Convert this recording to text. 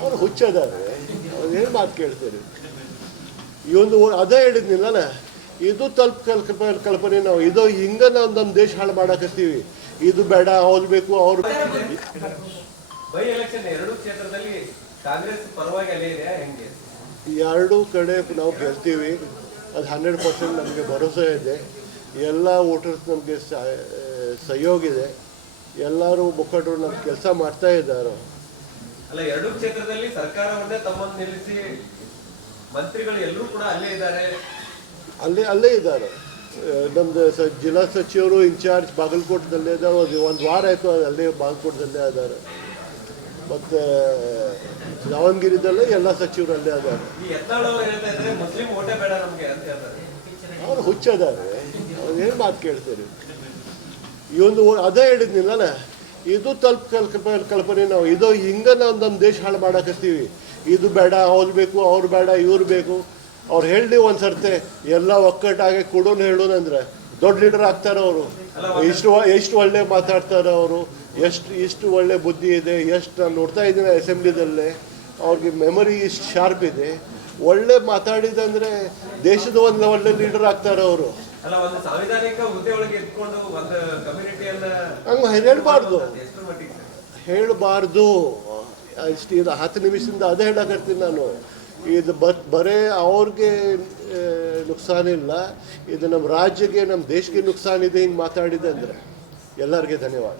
ಅವ್ರು ಹುಚ್ಚದಾರೆ, ಅವ್ರು ಏನು ಮಾತು ಕೇಳ್ತೀರಿ? ಈ ಒಂದು ಅದೇ ಹೇಳಿದ್ನಿಲ್ಲ, ಇದು ಕಲ್ಪನೆ ನಾವು ಇದು ಹಿಂಗೆ ನಾವು ನಮ್ಮ ದೇಶ ಹಾಳು ಮಾಡಕತ್ತೀವಿ. ಇದು ಬೇಡ, ಅವ್ರು ಬೇಕು, ಅವ್ರು ಎರಡೂ ಕಡೆ ನಾವು ಗೆಲ್ತೀವಿ. ಅದು 100% ನಮಗೆ ಭರವಸೆ ಇದೆ. ಎಲ್ಲ ವೋಟರ್ಸ್ ನಮಗೆ ಸಹಯೋಗ ಇದೆ. ಎಲ್ಲರೂ ಮುಖಂಡರು ನಮ್ಮ ಕೆಲಸ ಮಾಡ್ತಾ ಇದ್ದಾರೆ. ಅಲ್ಲ, ಎರಡೂ ಕ್ಷೇತ್ರದಲ್ಲಿ ಸರ್ಕಾರವನ್ನೇ ತಮ್ಮನ್ನು ನಿಲ್ಲಿಸಿ ಮಂತ್ರಿಗಳು ಎಲ್ಲರೂ ಕೂಡ ಅಲ್ಲೇ ಇದ್ದಾರೆ. ನಮ್ಮದು ಜಿಲ್ಲಾ ಸಚಿವರು ಇನ್ಚಾರ್ಜ್ ಬಾಗಲಕೋಟದಲ್ಲೇ ಇದ್ದಾರೆ. ಒಂದು ವಾರ ಆಯಿತು ಅಲ್ಲೇ ಬಾಗಲಕೋಟದಲ್ಲೇ ಇದ್ದಾರೆ. ಮತ್ತು ದಾವಣಗೆರೆದಲ್ಲೇ ಎಲ್ಲ ಸಚಿವರು ಅಲ್ಲೇ ಇದ್ದಾರೆ. ಅವ್ರು ಹುಚ್ಚದಾರೆ, ಅವ್ರು ಏನು ಮಾತು ಕೇಳ್ತೀರಿ? ಈ ಒಂದು ಅದೇ ಹೇಳಿದ್ನಿಲ್ಲ, ಇದು ಕಲ್ಪನೆ ನಾವು ಇದು ಹಿಂಗೆ ನಾವು ನಮ್ಮ ದೇಶ ಹಾಳು ಮಾಡಕತ್ತೀವಿ. ಇದು ಬೇಡ, ಅವ್ರು ಬೇಕು, ಅವ್ರು ಬೇಡ, ಇವ್ರು ಬೇಕು. ಅವ್ರು ಹೇಳಿ ಒಂದು ಸರ್ತೆ ಎಲ್ಲ ಒಕ್ಕಟ್ಟಾಗಿ ಕೊಡೋನು ಹೇಳೋದಂದ್ರೆ ದೊಡ್ಡ ಲೀಡರ್ ಆಗ್ತಾರೆ ಅವರು. ಎಷ್ಟು ಒಳ್ಳೆ ಮಾತಾಡ್ತಾರೆ ಅವರು, ಇಷ್ಟು ಒಳ್ಳೆ ಬುದ್ಧಿ ಇದೆ. ಎಷ್ಟು ನಾನು ನೋಡ್ತಾ ಇದ್ದೀನಿ ಅಸೆಂಬ್ಲಿದಲ್ಲೇ, ಅವ್ರಿಗೆ ಮೆಮೊರಿ ಇಷ್ಟು ಶಾರ್ಪ್ ಇದೆ. ಒಳ್ಳೆ ಮಾತಾಡಿದಂದರೆ ದೇಶದ ಒಂದು ಒಳ್ಳೆ ಲೀಡರ್ ಆಗ್ತಾರೆ ಅವರು. ಹಂಗೆ ಹೇಳಬಾರ್ದು. ಇಷ್ಟು ಇದು 10 ನಿಮಿಷದಿಂದ ಅದೇ ಹೇಳಕತ್ತೀನಿ ನಾನು. ಇದು ಬರೇ ಅವ್ರಿಗೆ ನುಕ್ಸಾನಿಲ್ಲ, ಇದು ನಮ್ಮ ರಾಜ್ಯಕ್ಕೆ, ನಮ್ಮ ದೇಶಕ್ಕೆ ನುಕ್ಸಾನಿದೆ. ಹಿಂಗೆ ಮಾತಾಡಿದೆ ಅಂದರೆ ಎಲ್ಲರಿಗೆ ಧನ್ಯವಾದ.